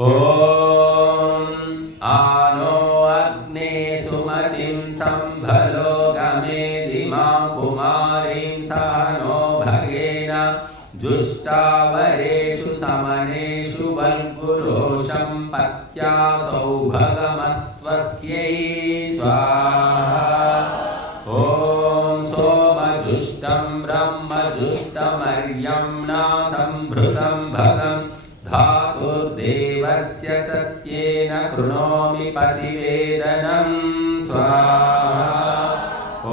ॐ आनो अग्ने सुमतिं सम्भलो गमेधिमा कुमारीं सह नो भगेन जुष्टावरेषु समनेषु वल्गुरोशं पत्या सौभगमस्त्वस्यै स्वाहा ॐ सोमजुष्टं ब्रह्मजुष्टमर्यं नासम्भृतं भगं धातुर्देवस्य सत्येन कृणोमि प्रतिवेदनं स्वाहा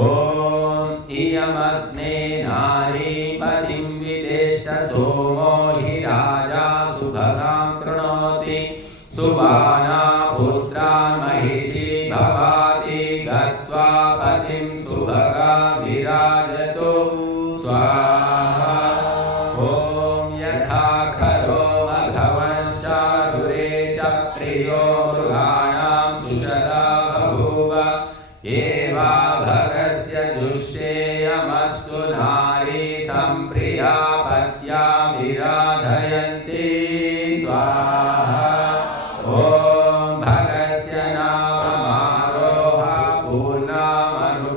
ॐ इयमग्ने नारीपतिं विदेष्ट सोमो हि राजा सुभगां कृणोति सुबाना पुत्रान् महिषी भवाति गत्वा पतिं सुभगा विराजतु एवा भगस्य दुष्येयमस्तु नारी सम्प्रिया पत्या विराधयन्ति स्वाहा ॐ भगस्य नाममारोह पूर्णामनुपरस्वति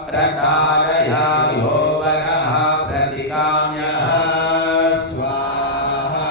तयोपप्रकारया यो वरः प्रतिकाम्यः स्वाहा